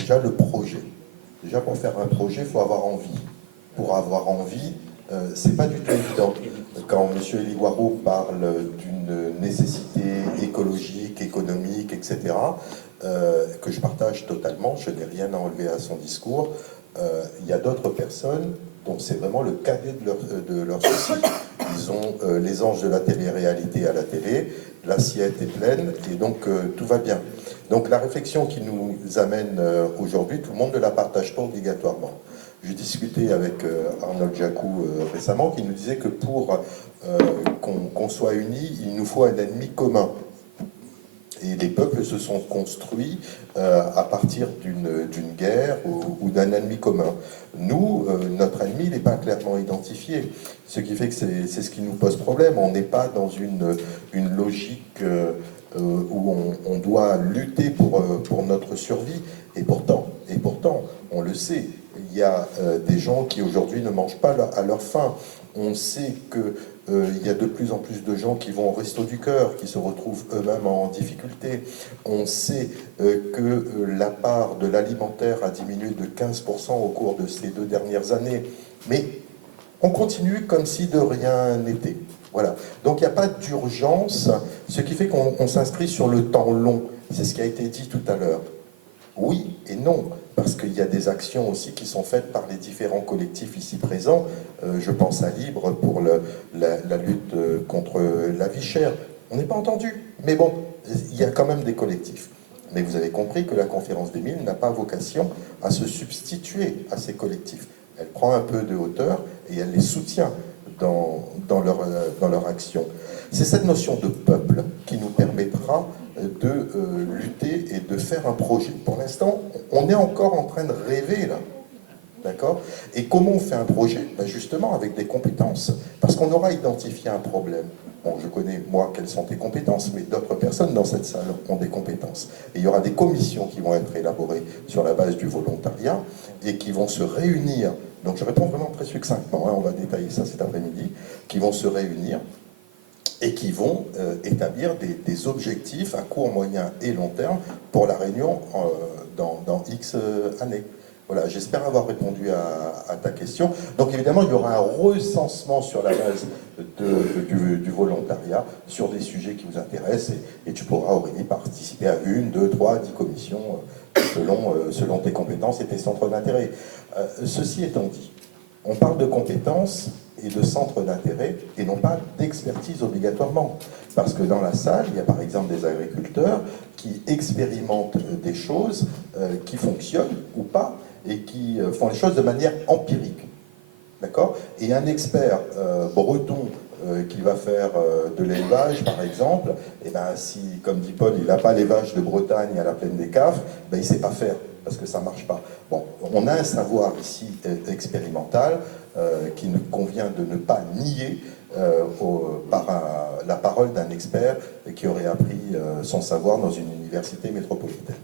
Déjà, le projet. Déjà, pour faire un projet, il faut avoir envie. Pour avoir envie, c'est pas du tout évident. Quand M. Eligwaro parle d'une nécessité écologique, économique, etc., que je partage totalement, je n'ai rien à enlever à son discours, il y a d'autres personnes dont c'est vraiment le cadet de leur souci. Ils ont les anges de la télé-réalité à la télé, l'assiette est pleine, et donc tout va bien. Donc la réflexion qui nous amène aujourd'hui, tout le monde ne la partage pas obligatoirement. J'ai discuté avec Arnold Jacou récemment, qui nous disait que pour qu'on soit unis, il nous faut un ennemi commun. Et les peuples se sont construits à partir d'une guerre ou d'un ennemi commun. Nous, notre ennemi n'est pas clairement identifié, ce qui fait que c'est ce qui nous pose problème. On n'est pas dans une logique où on doit lutter pour notre survie. Et pourtant, on le sait, il y a des gens qui aujourd'hui ne mangent pas à leur faim. On sait qu'il y a de plus en plus de gens qui vont au resto du cœur, qui se retrouvent eux-mêmes en difficulté. On sait que la part de l'alimentaire a diminué de 15% au cours de ces 2 dernières années. Mais on continue comme si de rien n'était. Voilà. Donc il n'y a pas d'urgence, ce qui fait qu'on s'inscrit sur le temps long. C'est ce qui a été dit tout à l'heure. Oui et non, parce qu'il y a des actions aussi qui sont faites par les différents collectifs ici présents. Je pense à Libre pour la lutte contre la vie chère. On n'est pas entendu, mais bon, il y a quand même des collectifs. Mais vous avez compris que la conférence des 1000 n'a pas vocation à se substituer à ces collectifs. Elle prend un peu de hauteur et elle les soutient dans leur action. C'est cette notion de peuple qui nous permettra de lutter et de faire un projet. Pour l'instant, on est encore en train de rêver là. D'accord? Et comment on fait un projet? Ben justement, avec des compétences. Parce qu'on aura identifié un problème. Bon, je connais, moi, quelles sont tes compétences, mais d'autres personnes dans cette salle ont des compétences. Et il y aura des commissions qui vont être élaborées sur la base du volontariat et qui vont se réunir. Donc, je réponds vraiment très succinctement, hein, on va détailler ça cet après-midi, qui vont se réunir et qui vont établir des objectifs à court, moyen et long terme pour la Réunion dans X années. Voilà, j'espère avoir répondu à ta question. Donc évidemment, il y aura un recensement sur la base du volontariat sur des sujets qui vous intéressent et tu pourras, Aurélie, participer à 1, 2, 3, 10 commissions selon tes compétences et tes centres d'intérêt. Ceci étant dit, on parle de compétences et de centres d'intérêt et non pas d'expertise obligatoirement. Parce que dans la salle, il y a par exemple des agriculteurs qui expérimentent des choses qui fonctionnent ou pas et qui font les choses de manière empirique. D'accord? Et un expert breton qui va faire de l'élevage, par exemple, et ben, si, comme dit Paul, il n'a pas les vaches de Bretagne à la plaine des Cafres, ben, il ne sait pas faire, parce que ça ne marche pas. Bon, on a un savoir ici expérimental qui ne convient de ne pas nier par la parole d'un expert qui aurait appris son savoir dans une université métropolitaine.